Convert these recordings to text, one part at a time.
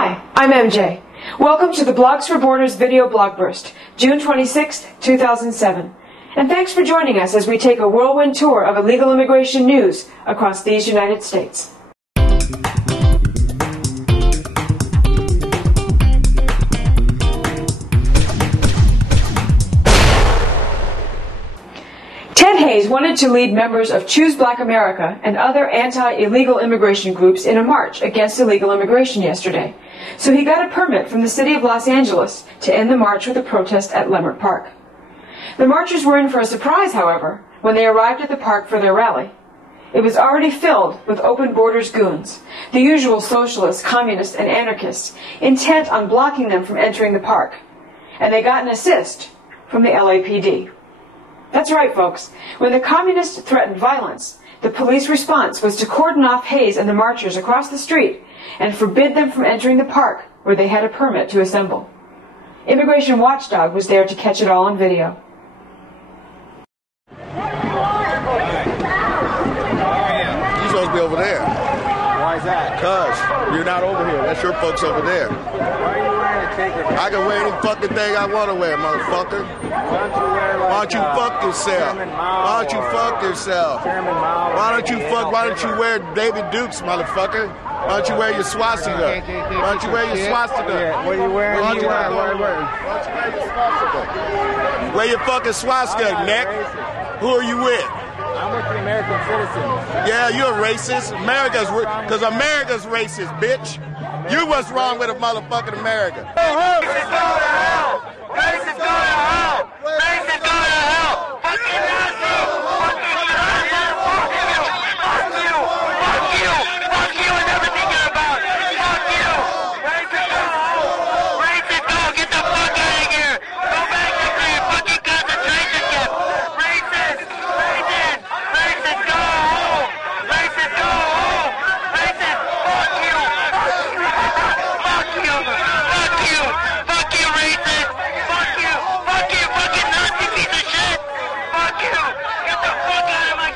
Hi, I'm MJ. Welcome to the Blogs for Borders video Blogburst, June 26, 2007. And thanks for joining us as we take a whirlwind tour of illegal immigration news across these United States. Ted Hayes wanted to lead members of Choose Black America and other anti-illegal immigration groups in a march against illegal immigration yesterday. So he got a permit from the city of Los Angeles to end the march with a protest at Leimert Park. The marchers were in for a surprise, however, when they arrived at the park for their rally. It was already filled with open borders goons, the usual socialists, communists, and anarchists, intent on blocking them from entering the park. And they got an assist from the LAPD. That's right, folks. When the communists threatened violence, the police response was to cordon off Hayes and the marchers across the street and forbid them from entering the park where they had a permit to assemble. Immigration Watchdog was there to catch it all on video. You're supposed to be over there. Why is that? Because you're not over here. That's your folks over there. Why are you wearing a ticket? I can wear any fucking thing I want to wear, motherfucker. Why don't you fuck yourself? Why don't you fuck yourself? Why don't you wear David Dukes, motherfucker? Why don't you wear your swastika? Why don't you wear your swastika? What are you wearing? Why don't you wear your swastika? Wear your fucking swastika, Nick. Who are you with? I'm with the American citizens. Yeah, you're a racist. Because America's racist, bitch. You what's wrong with a motherfucking America? Racist go to hell! Racist go to hell! Racist go to hell! Fucking Nazi! Fucking Nazi! Fuck you! Fuck you! Fuck you! Fuck you and everything you're about! Fuck you! Racist go! Racist go! Get the fuck out of here! Go back to your fucking concentration camp! Racist! Racist! Racist go home! Racist go home! Racist! Fuck you! Fuck you! Fuck you! Fuck you, racist! Fuck you! Fuck you, fucking Nazi piece of shit! Fuck you! Get the fuck out of my...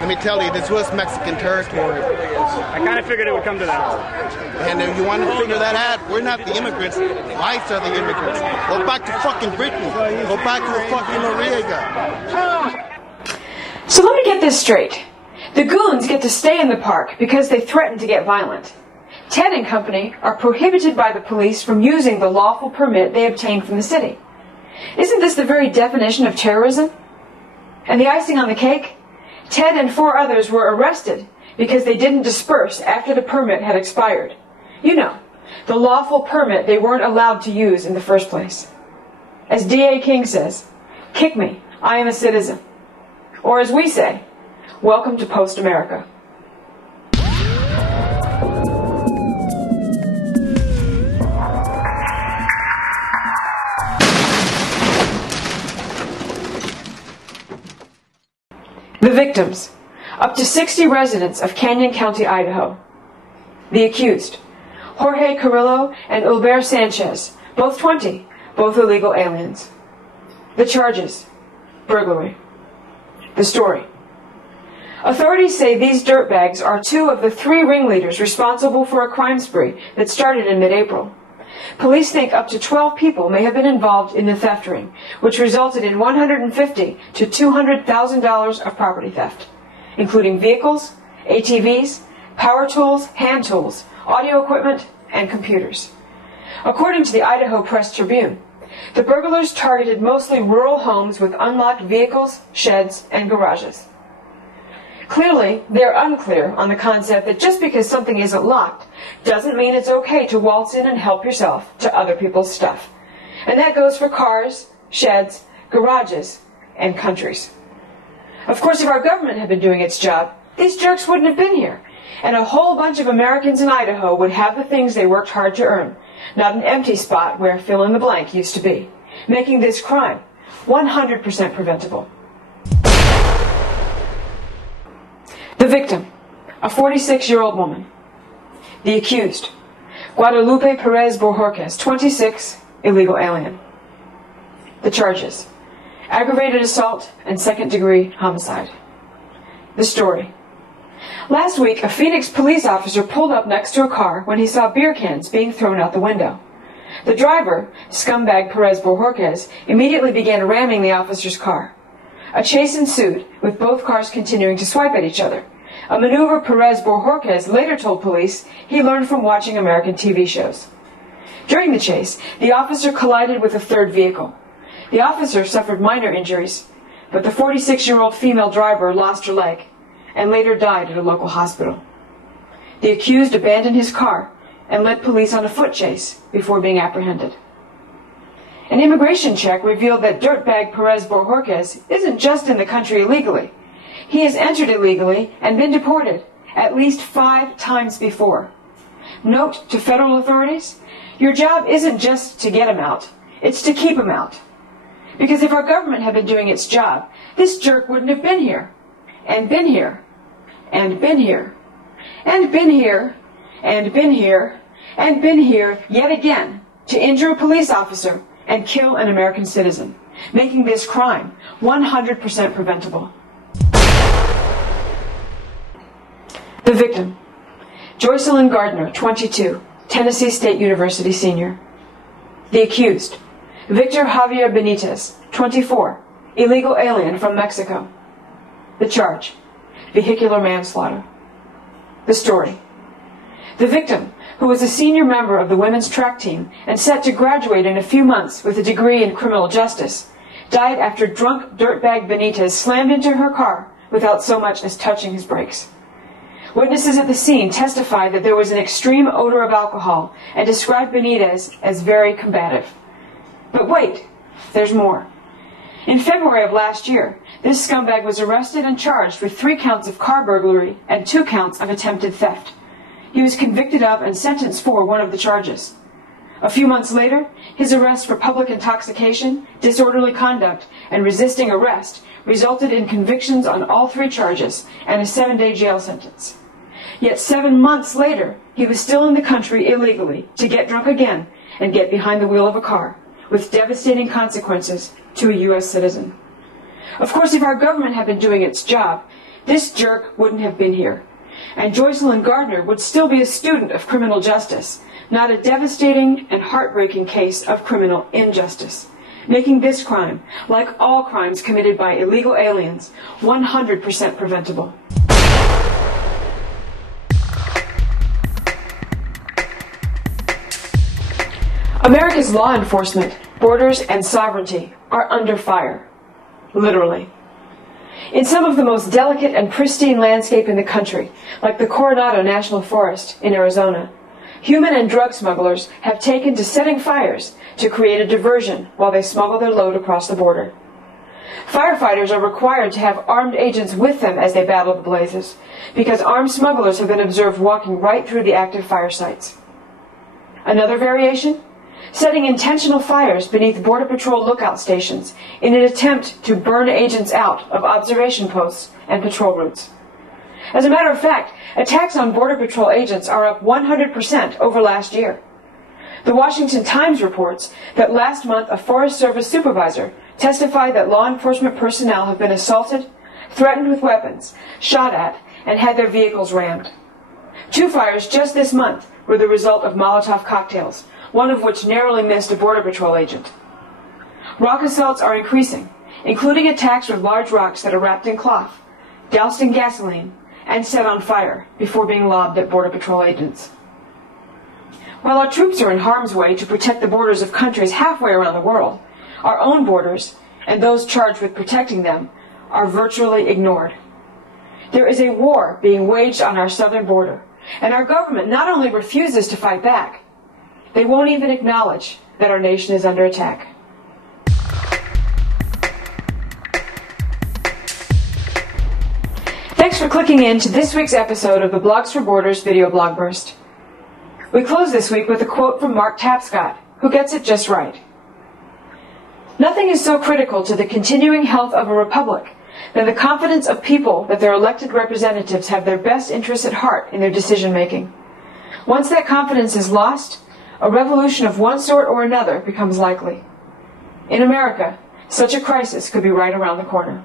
Let me tell you, this was Mexican territory. I kind of figured it would come to that. And if you want to figure that out, we're not the immigrants. Whites are the immigrants. Go back to fucking Britain. Go back to fucking Noriega. So let me get this straight. The goons get to stay in the park because they threaten to get violent. Ted and company are prohibited by the police from using the lawful permit they obtained from the city. Isn't this the very definition of terrorism? And the icing on the cake? Ted and 4 others were arrested because they didn't disperse after the permit had expired. You know, the lawful permit they weren't allowed to use in the first place. As D.A. King says, "Kick me, I am a citizen." Or as we say, welcome to post-America. The victims, up to 60 residents of Canyon County, Idaho. The accused, Jorge Carrillo and Ulber Sanchez, both 20, both illegal aliens. The charges, burglary. The story. Authorities say these dirtbags are 2 of the 3 ringleaders responsible for a crime spree that started in mid-April. Police think up to 12 people may have been involved in the theft ring, which resulted in $150,000 to $200,000 of property theft, including vehicles, ATVs, power tools, hand tools, audio equipment, and computers. According to the Idaho Press Tribune, the burglars targeted mostly rural homes with unlocked vehicles, sheds, and garages. Clearly, they're unclear on the concept that just because something isn't locked doesn't mean it's okay to waltz in and help yourself to other people's stuff. And that goes for cars, sheds, garages, and countries. Of course, if our government had been doing its job, these jerks wouldn't have been here. And a whole bunch of Americans in Idaho would have the things they worked hard to earn, not an empty spot where fill in the blank used to be, making this crime 100% preventable. The victim, a 46-year-old woman. The accused, Guadalupe Perez Bojorquez, 26, illegal alien. The charges, aggravated assault and second-degree homicide. The story. Last week, a Phoenix police officer pulled up next to a car when he saw beer cans being thrown out the window. The driver, scumbag Perez Borjorquez, immediately began ramming the officer's car. A chase ensued, with both cars continuing to swipe at each other, a maneuver Perez Borjorquez later told police he learned from watching American TV shows. During the chase, the officer collided with a third vehicle. The officer suffered minor injuries, but the 46-year-old female driver lost her leg and later died at a local hospital. The accused abandoned his car and led police on a foot chase before being apprehended. An immigration check revealed that dirtbag Perez Borjorquez isn't just in the country illegally. He has entered illegally and been deported at least 5 times before. Note to federal authorities, your job isn't just to get him out, it's to keep him out. Because if our government had been doing its job, this jerk wouldn't have been here, and been here, and been here, and been here, and been here, and been here yet again to injure a police officer and kill an American citizen, making this crime 100% preventable. The victim, Joycelyn Gardner, 22, Tennessee State University senior. The accused, Victor Javier Benitez, 24, illegal alien from Mexico. The charge, vehicular manslaughter. The story, the victim, who was a senior member of the women's track team and set to graduate in a few months with a degree in criminal justice, died after drunk dirtbag Benitez slammed into her car without so much as touching his brakes. Witnesses at the scene testified that there was an extreme odor of alcohol and described Benitez as very combative. But wait, there's more. In February of last year, this scumbag was arrested and charged with 3 counts of car burglary and 2 counts of attempted theft. He was convicted of and sentenced for one of the charges. A few months later, his arrest for public intoxication, disorderly conduct, and resisting arrest resulted in convictions on all 3 charges and a 7-day jail sentence. Yet 7 months later, he was still in the country illegally to get drunk again and get behind the wheel of a car, with devastating consequences to a U.S. citizen. Of course, if our government had been doing its job, this jerk wouldn't have been here, and Joycelyn Gardner would still be a student of criminal justice, not a devastating and heartbreaking case of criminal injustice, making this crime, like all crimes committed by illegal aliens, 100% preventable. America's law enforcement, borders, and sovereignty are under fire. Literally. In some of the most delicate and pristine landscape in the country, like the Coronado National Forest in Arizona, human and drug smugglers have taken to setting fires to create a diversion while they smuggle their load across the border. Firefighters are required to have armed agents with them as they battle the blazes, because armed smugglers have been observed walking right through the active fire sites. Another variation? Setting intentional fires beneath Border Patrol lookout stations in an attempt to burn agents out of observation posts and patrol routes. As a matter of fact, attacks on Border Patrol agents are up 100% over last year. The Washington Times reports that last month a Forest Service supervisor testified that law enforcement personnel have been assaulted, threatened with weapons, shot at, and had their vehicles rammed. 2 fires just this month were the result of Molotov cocktails, one of which narrowly missed a Border Patrol agent. Rock assaults are increasing, including attacks with large rocks that are wrapped in cloth, doused in gasoline, and set on fire before being lobbed at Border Patrol agents. While our troops are in harm's way to protect the borders of countries halfway around the world, our own borders, and those charged with protecting them, are virtually ignored. There is a war being waged on our southern border, and our government not only refuses to fight back, they won't even acknowledge that our nation is under attack. Thanks for clicking in to this week's episode of the Blogs for Borders video Blogburst. We close this week with a quote from Mark Tapscott, who gets it just right. Nothing is so critical to the continuing health of a republic than the confidence of people that their elected representatives have their best interests at heart in their decision-making. Once that confidence is lost, a revolution of one sort or another becomes likely. In America, such a crisis could be right around the corner.